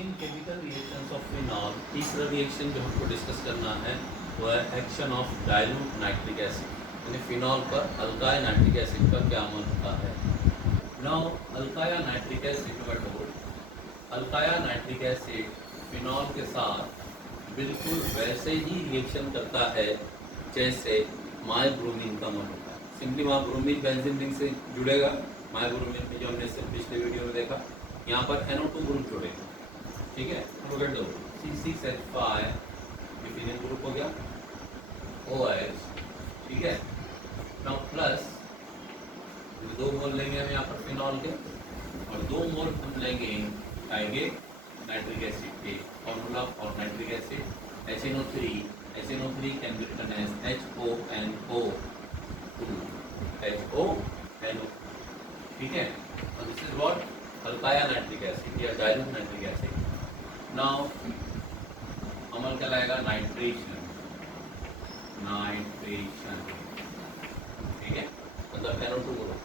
In chemical reactions of phenol तीसरा reaction जो हमको डिस्कस करना है वो है action of dilute nitric acid, यानी फिनॉल पर अल्काइल नाइट्रिक एसिड का क्या अमल होता है। Now alkyl nitric acid alkyl nitric acid phenol के साथ बिल्कुल वैसे ही रिएक्शन करता है जैसे माइब्रोमीन का अमल होता है। सिंपली माइब्रोमीन बेंजीन रिंग से जुड़ेगा। माइब्रोमीन में जो हमने पिछले वीडियो में देखा, यहाँ पर NO2 ग्रुप जुड़ेगा, ठीक है। लोग एट दो C6H5 विफिनिल ग्रुप हो गया OH, ठीक है। नाउ प्लस 2 मोल लेंगे हम यहाँ पर फिनॉल के, और 2 मोल हम लेंगे आएंगे नाइट्रिक एसिड के। फॉर्मूला और nitric acid HNO3 can be written as HONO2 HONO, ठीक है। और this is what alkyl nitric acid या डाइल्यूट नाइट्रिक एसिड। नाउ अमल कहलाएगा नाइट्रेशन, ठीक है। मतलब NO2 ग्रुप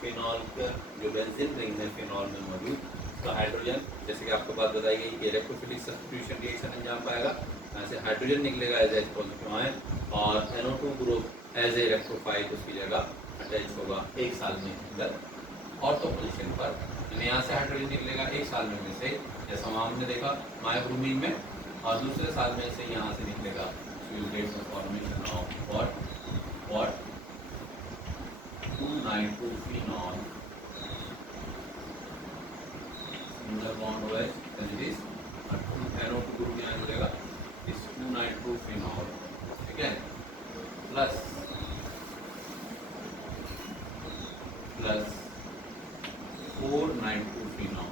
फिनॉल का जो बेंजीन रिंग है फिनॉल में मौजूद, तो हाइड्रोजन, जैसे कि आपको बात बताई गई कि इलेक्ट्रोफिलिक सब्स्टिट्यूशन रिएक्शन अंजाम पाएगा, यहाँ से हाइड्रोजन निकलेगा एज H पॉजिटिव आयन, और NO2 group as a electrophile उसकी जगह अटैच होगा 1 साल में अंदर ऑर्थो पोजीशन पर। यहाँ से हाइड्रोजन निकलेगा 1 साल में से, जैसा हमने देखा माइब्रोमीन में, और दूसरे साल में से यहाँ से निकलेगा formation of what 2,9,2-phenol single bond OH as it is, और NO2 ग्रुप यहाँ जुड़ेगा इस 2,9,2-phenol, ठीक है, प्लस 4,9,2-phenol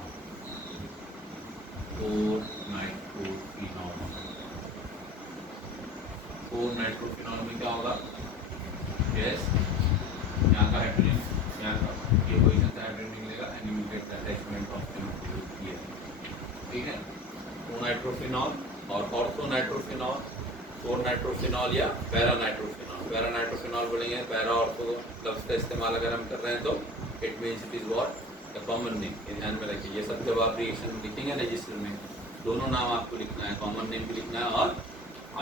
4,9,2-phenol में क्या होगा, यस, यहाँ का हाइड्रोजन, यहाँ का ये पोजीशन से हाइड्रोजन निकलेगा and you get the attachment of NO2 here, ठीक है। 2-नाइट्रोफिनॉल और ऑर्थो-नाइट्रोफिनॉल, 4-नाइट्रोफिनॉल या पैरा-नाइट्रोफिनॉल। पैरा-नाइट्रोफिनॉल बोलेंगे, पैरा ऑर्थो लफ्ज़ का इस्तेमाल अगर हम कर रहे हैं तो it means it is what the common name. ये ध्यान में रखिए, ये सब जब आप रिएक्शन लिखेंगे रजिस्टर में, दोनों नाम आपको लिखना है, कॉमन नेम भी लिखना है और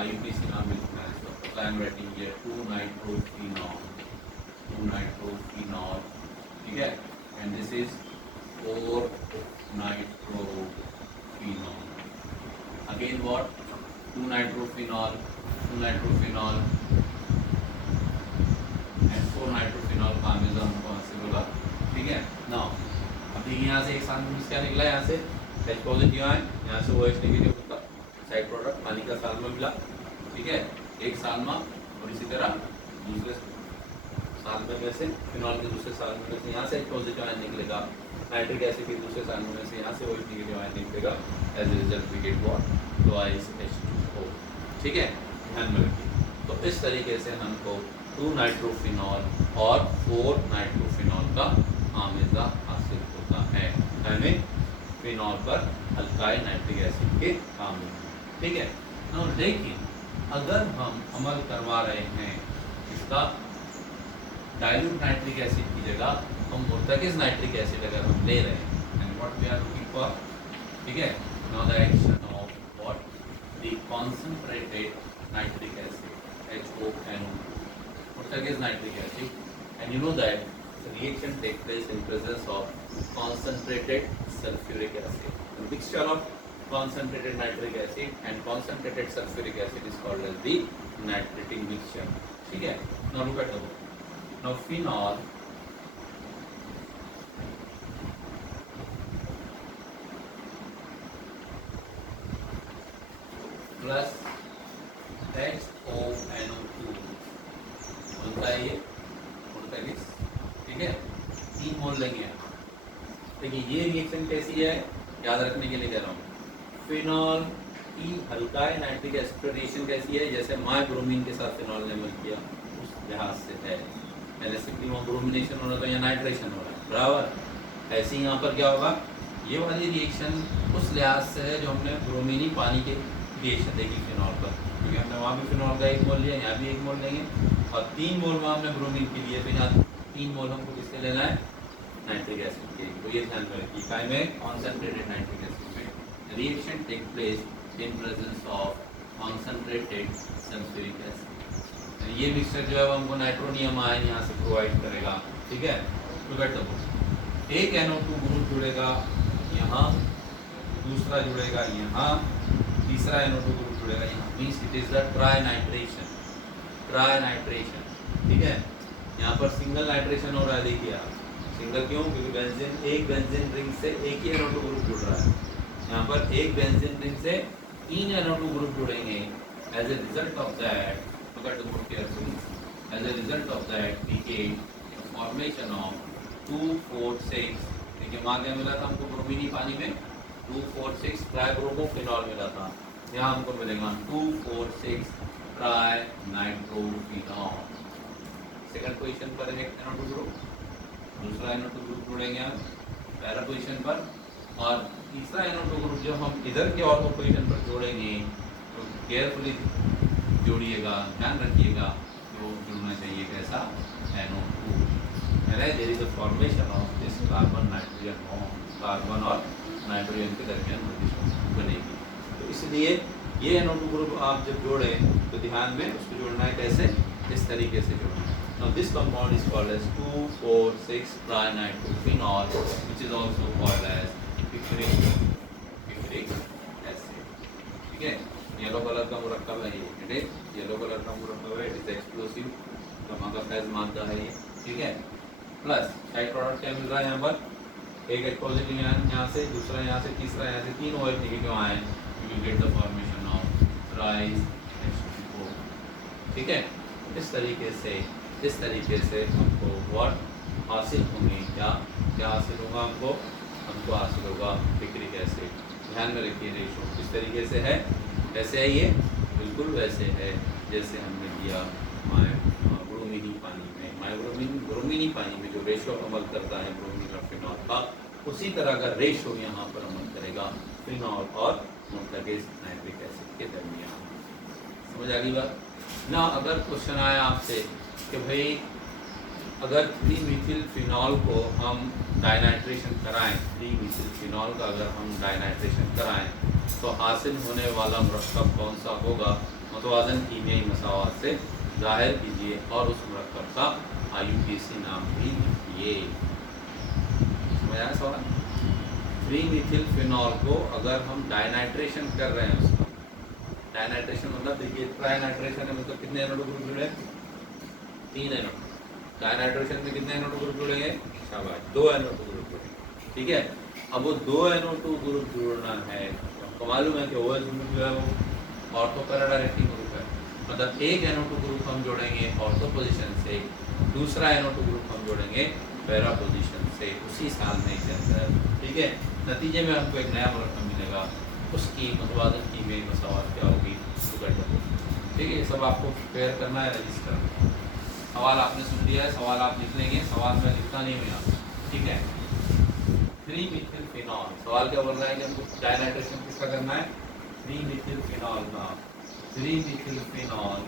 IUPAC नाम भी लिखना है। तो I am writing here two nitrophenol, ठीक है, and this is four nitrophenol. Again what two nitrophenol and four nitrophenol का अमेजन पॉसिबल होगा, ठीक है। नाउ अब देखिए यहाँ से एक साथ में क्या निकला, यहाँ से H पॉजिटिव आए, यहाँ से OH नेगेटिव होता, साइड प्रोडक्ट पानी का साल में मिला, ठीक है, 1 साल में, और इसी तरह दूसरे साल में से फिनॉल के दूसरे साल में से यहाँ से H पॉजिटिव आयन निकलेगा, नाइट्रिक एसिड के दूसरे साल में से यहाँ से OH नेगेटिव आयन निकलेगा, as a result we get what twice H2O, ठीक है, ध्यान में रखिए। तो इस तरीके से हमको 2-नाइट्रोफिनॉल और 4-नाइट्रोफिनॉल का आमेजा हासिल होता है, यानी फिनॉल पर अल्काइल नाइट्रिक एसिड के आमेजा, ठीक है। now लेकिन अगर हम अमल करवा रहे हैं इसका डाइल्यूट नाइट्रिक एसिड की जगह हम मुर्तकिज़ नाइट्रिक एसिड अगर हम ले रहे हैं, and what we are looking for, ठीक है, now the action of what the concentrated nitric acid HONO2, मुर्तकिज़ nitric acid, and you know that reaction take place in presence of concentrated sulfuric acid. The mixture of concentrated nitric acid and concentrated sulfuric acid is called as the nitrating mixture, ठीक है। Now look at the book. Now phenol plus HONO2 बनता है ये मुर्तकिज़, ठीक है, 3 मोल लेंगे। देखिए ये रिएक्शन कैसी है, याद रखने के लिए कह रहा हूँ। फिनॉल की अल्काइल नाइट्रिक एसिड रिएक्शन कैसी है, जैसे माइब्रोमीन के साथ फिनॉल ने मिल किया उस लिहाज से है, पहले सिंपली वहाँ ब्रोमिनेशन हो रहा था या नाइट्रेशन हो रहा है, बराबर। ऐसे ही यहाँ पर क्या होगा, ये वाली रिएक्शन उस लिहाज से है जो हमने ब्रोमीनी पानी के रिएक्शन देखी फिनॉल पर, क्योंकि हमने वहाँ भी फिनॉल का 1 मोल लिया, यहाँ भी 1 मोल लेंगे, और 3 मोल वहाँ हमने ब्रोमीन के लिए, तो यहाँ 3 मोल हमको किससे लेना है, नाइट्रिक एसिड के। तो ये ध्यान में रखिए, काय में कॉन्सेंट्रेटेड नाइट्रिक एसिड में reaction take place in presence of concentrated sulphuric acid. ये मिक्सचर जो है वो हमको नाइट्रोनियम आयन यहाँ से प्रोवाइड करेगा, ठीक है। तो बेट दो एक NO2 ग्रुप जुड़ेगा यहाँ, दूसरा जुड़ेगा यहाँ, तीसरा NO2 ग्रुप जुड़ेगा यहाँ, means it is the try nitration, ठीक है। यहाँ पर सिंगल नाइट्रेशन हो रहा है, देखिए आप, सिंगल क्यों, क्योंकि बेंजीन, एक बेंजीन रिंग से एक ही NO2 ग्रुप जुड़ रहा है। यहाँ पर एक बेंजीन रिंग से 3 NO2 ग्रुप जुड़ेंगे। As a result of that, look at the book carefully, as a result of that we get the formation of 2,4,6, देखिए वहाँ क्या मिला था हमको ब्रोमीनी पानी में, 2,4,6 ट्राइब्रोमोफिनॉल मिला था। यहाँ हमको मिलेगा 2,4,6 ट्राई नाइट्रोफिनॉल। सेकंड पोजीशन पर एक NO2 ग्रुप, दूसरा NO2 ग्रुप जुड़ेंगे हम पहला पोजीशन पर, और तीसरा NO2 ग्रुप जो हम इधर के ऑर्थो पोजीशन पर जोड़ेंगे, तो केयरफुली जोड़िएगा, ध्यान रखिएगा, तो जुड़ना चाहिए कैसा, NO2। There is a formation of this carbon nitrogen bond, carbon और नाइट्रोजन के दरमियान बंदिश बनेगी। तो इसलिए ये NO2 ग्रुप आप जब जोड़ें तो ध्यान में उसको जोड़ना है कैसे, इस तरीके से जोड़ना है। Now this compound is called as 2,4,6 trinitrophenol, which is also called as picric acid, ठीक है। येलो कलर का मुरक्कब है ये, इट इज येलो कलर का मुरक्कब है, इट इज एक्सप्लोसिव, धमाका-खैज मादा है ये, ठीक है। प्लस साइड प्रोडक्ट क्या मिल रहा है यहाँ पर, एक H पॉजिटिव यहाँ से, दूसरा यहाँ से, तीसरा यहाँ से, 3 OH नेगेटिव आए, you will get the formation of ट्राइस-H2O, ठीक है। इस तरीके से हमको व्हाट हासिल होंगे, क्या हासिल होगा हमको हासिल होगा पिक्रिक एसिड। ध्यान में रखिए रेशो किस तरीके से है, कैसे है ये, बिल्कुल वैसे है जैसे हमने दिया ब्रोमीनी पानी में, ब्रोमीनी पानी में जो रेशो अमल करता है ब्रोमीन और फिनॉल का, उसी तरह का रेशो यहाँ पर अमल करेगा फिनॉल और नाइट्रिक एसिड के दरमियान। समझ आ गई बात ना। अगर क्वेश्चन आया आपसे कि भाई अगर 3-methyl फिनॉल को हम डाइनाइट्रेशन कराएं, 3-methyl फिनॉल का अगर हम डाइनाइट्रेशन कराएं तो हासिल होने वाला मरकब कौन सा होगा, मुतवाज़न कीमियाई मसावात से ज़ाहिर कीजिए और उस मरकब का IUPAC नाम भी लिखिए। समझ आया सवाल। 3-methyl फिनॉल को अगर हम डाइनाइट्रेशन कर रहे हैं, उसका डाइनाइट्रेशन मतलब देखिए ट्राइनाइट्रेशन है, मतलब कितने NO2 ग्रुप जुड़े, 3 NO2। डाइनाइट्रेशन में कितने NO2 ग्रुप जुड़ेंगे, शाबाश, 2 NO2 ग्रुप जुड़ेंगे, ठीक है। अब वो 2 NO2 ग्रुप जुड़ना है, आपको मालूम है कि OH ग्रुप जो है वो ऑर्थो पैरा डायरेक्टिंग ग्रुप है, मतलब एक NO2 ग्रुप हम जोड़ेंगे ऑर्थो पोजीशन से, दूसरा NO2 ग्रुप हम जोड़ेंगे पैरा पोजीशन से उसी सालने के अंदर, ठीक है। नतीजे में हमको एक नया मरकब मिलेगा, उसकी मुतवाज़न कीमियाई मसावात क्या होगी, ठीक है। ये सब आपको प्रिपेयर करना है, रजिस्टर। सवाल आपने सुन लिया है, सवाल आप लिख लेंगे, सवाल में लिखना नहीं है यहाँ, ठीक है। 3-methyl फिनॉल, सवाल क्या बोल रहा है कि हमको डाइनाइट्रेशन किसका करना है, 3-methyl फिनॉल का। 3-methyl phenol,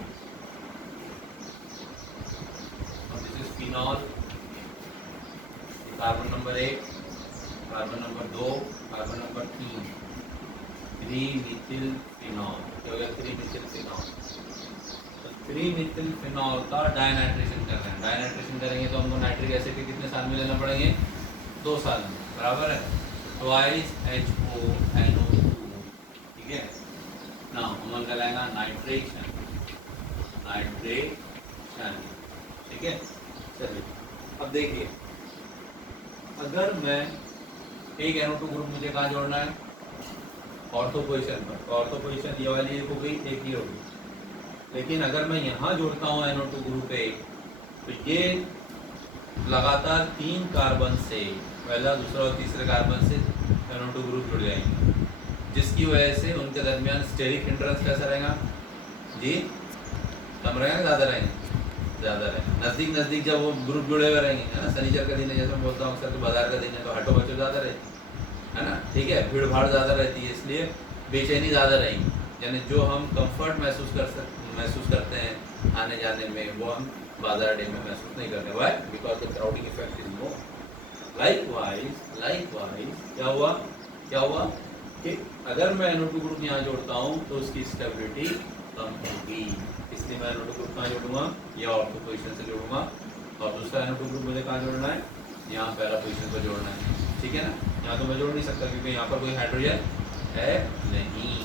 this is phenol, carbon number 1, carbon number 2, carbon number 3, 3-methyl phenol, क्या हो गया 3-methyl फिनॉल। 3-methyl फिनॉल का डाइनाइट्रेशन कर रहे हैं, डाइनाइट्रेशन करेंगे तो हमको नाइट्रिक एसिड के कितने साल में लेना पड़ेंगे, 2 साल में, बराबर है, ट्वाइस HONO2, ठीक है ना। अमल कराएगा नाइट्रेशन, ठीक है। चलिए अब देखिए, अगर मैं एक NO2 ग्रुप मुझे कहाँ जोड़ना है, ऑर्थो पोजीशन पर, ऑर्थो पोजीशन ये वाली एक हो गई, एक ही होगी, लेकिन अगर मैं यहाँ जोड़ता हूँ NO2 ग्रुप 1, तो ये लगातार 3 कार्बन से, पहला, दूसरा और तीसरे कार्बन से NO2 ग्रुप जुड़ जाएंगे, जिसकी वजह से उनके दरमियान स्टेरिक हिंड्रेंस कैसा रहेगा जी, कम रहेगा, ज़्यादा रहेंगे, ज़्यादा रहेंगे। नज़दीक जब वो ग्रुप जुड़े हुए रहेंगे, है ना। शनिचर का दिन है, जैसे मैं बोलता हूँ अक्सर, तो बाजार का दिन है, तो हटो बचो ज़्यादा रहती है ना, ठीक है, भीड़ भाड़ ज़्यादा रहती है, इसलिए बेचैनी ज़्यादा रहेगी, यानी जो हम कंफर्ट महसूस करते हैं आने जाने में, वो हम बाजार डे में महसूस नहीं करते। Why, because the crowding effect is more. Likewise क्या हुआ, कि अगर मैं NO2 ग्रुप यहाँ जोड़ता हूँ तो उसकी स्टेबिलिटी कम होगी, इसलिए मैं NO2 ग्रुप कहाँ जोड़ूंगा, या ऑर्थो पोजीशन से जोड़ूंगा, और दूसरा NO2 ग्रुप मुझे कहाँ जोड़ना है, यहाँ पैरा पोजीशन पर जोड़ना है, ठीक है ना। यहाँ तो मैं जोड़ नहीं सकता क्योंकि यहाँ पर कोई हाइड्रोजन है नहीं,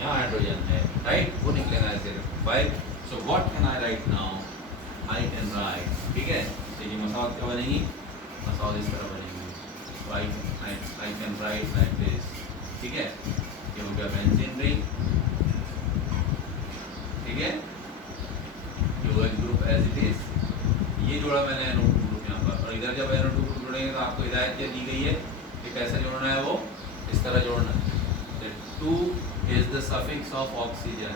यहाँ हाइड्रोजन है, राइट, वो निकलेगा ऐसे 5। So what can I right now, I can write, ठीक है। तो ये मसावत क्या बनेगी, मसावत इस तरह बनेगी, so I can write like this, ठीक है। ये हो गया बेंजीन रिंग, ठीक है, OH group as it is, ये जोड़ा मैंने NO2 ग्रुप यहाँ पर, और इधर जब NO2 ग्रुप जोड़ेंगे तो आपको हिदायत क्या दी गई है कि कैसे जोड़ना है, वो इस तरह जोड़ना है। 2 is the suffix of oxygen,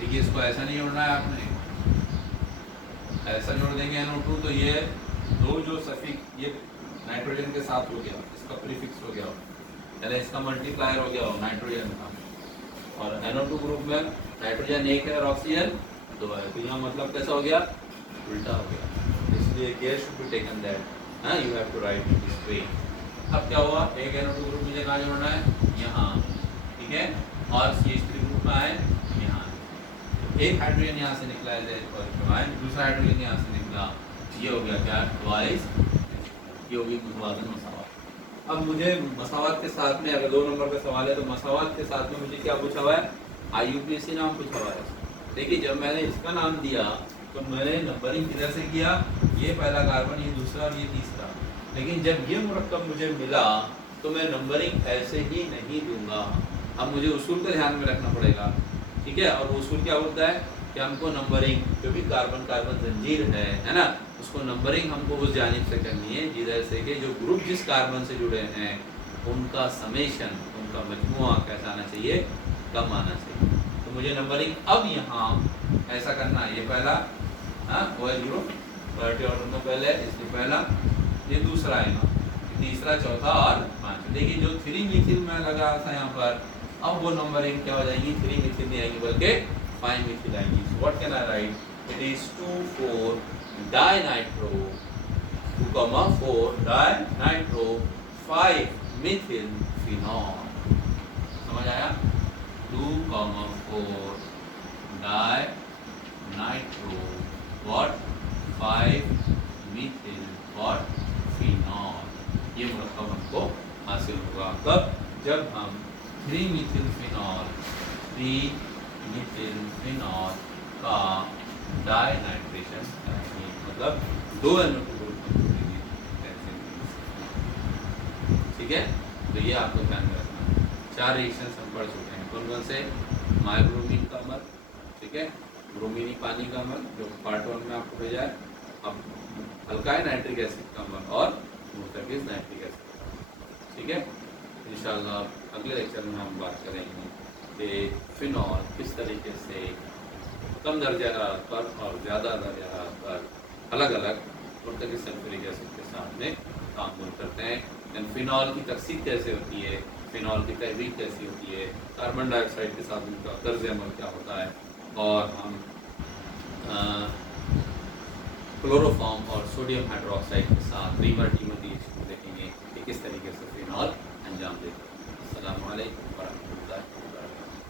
देखिए इसको ऐसा नहीं जोड़ना है आपने, ऐसा जोड़ देंगे NO2 तो ये दो जो सफिक्स, ये नाइट्रोजन के साथ हो गया, इसका प्रीफिक्स हो गया, यानी इसका मल्टीप्लायर हो गया नाइट्रोजन का, और NO2 ग्रुप में नाइट्रोजन 1 है और ऑक्सीजन 2 है, तो यहाँ मतलब कैसा हो गया, उल्टा हो गया, इसलिए care should be taken that, हाँ, you have to write this way. अब क्या हुआ, एक NO2 ग्रुप मुझे कहाँ जोड़ना है, यहाँ, ठीक है, और CH3 ग्रुप में आए यहाँ, एक हाइड्रोजन यहाँ से निकला है और दूसरा हाइड्रोजन यहाँ से निकला, ये हो गया क्या, ट्वाइस, ये होगी मुतवाज़िन मसावत। अब मुझे मसावत के साथ में, अगर 2 नंबर का सवाल है तो मसावत के साथ में मुझे क्या पूछा हुआ है, IUPAC नाम पूछा हुआ है। देखिए जब मैंने इसका नाम दिया तो मैंने नंबरिंग किधर से किया, ये पहला कार्बन, ये दूसरा और ये तीसरा, लेकिन जब ये मुरक्कब मुझे मिला तो मैं नंबरिंग ऐसे ही नहीं दूंगा, अब मुझे उसूल को ध्यान में रखना पड़ेगा, ठीक है। और उसूल क्या होता है कि हमको नंबरिंग, जो भी कार्बन कार्बन जंजीर है ना, उसको नंबरिंग हमको उस जानिब से करनी है जिधर से कि जो ग्रुप जिस कार्बन से जुड़े हैं उनका समेशन, उनका मजमुआ कैसा आना चाहिए, कम आना चाहिए। तो मुझे नंबरिंग अब यहाँ ऐसा करना है, ये पहला, हाँ, OH ग्रुप प्रायोरिटी ऑर्डर में पहले, इसलिए पहला, ये दूसरा आएगा, तीसरा, चौथा और पांचवा। देखिए जो 3 मिथिल में लगा था यहाँ पर, अब वो नंबरिंग क्या हो जाएगी, 3 मिथिल नहीं आएंगी बल्कि 5 मिथिल आएंगी। So what can I right, it is 2,4 dinitro, 2,4 dinitro 5 Mithil phenol, समझ आया, 2,4 dinitro what 5 Mithil what phenol, ये मुरक्कब हमको हासिल होगा कब, जब हम 3 मिथिल फिनॉल का डाइनाइट्रेशन करेंगे, मतलब 2 NO2 ग्रुप करेंगे, ठीक है। तो ये आपको ध्यान में रखना। 4 रिएक्शन हम पढ़ चुके हैं, कौन कौन से, माइब्रोमीन का अमल, ठीक है, ब्रोमीनी पानी का अमल जो पार्ट 1 में आपको भेजा है, अब अल्काइल नाइट्रिक एसिड का अमल और मुस्तकिल नाइट्रिक एसिड, ठीक है। इंशाअल्लाह अगले लेक्चर में हम बात करेंगे कि फिनॉल किस तरीके से कम दर्जा हरारत पर और ज़्यादा दर्जा हरारत पर अलग अलग मुस्तकिल सल्फ्यूरिक एसिड के साथ में तामुल करते हैं, फिनॉल की तकसीर कैसे होती है, फिनॉल की तहरीक कैसी होती है, कार्बन डाइऑक्साइड के साथ उनका तर्ज अमल क्या होता है, और हम क्लोरोफॉर्म और सोडियम हाइड्रोक्साइड के साथ रीमर रिएक्शन देखेंगे कि किस तरीके से फिनॉल अंजाम देता है। अस्सलामु अलैकुम।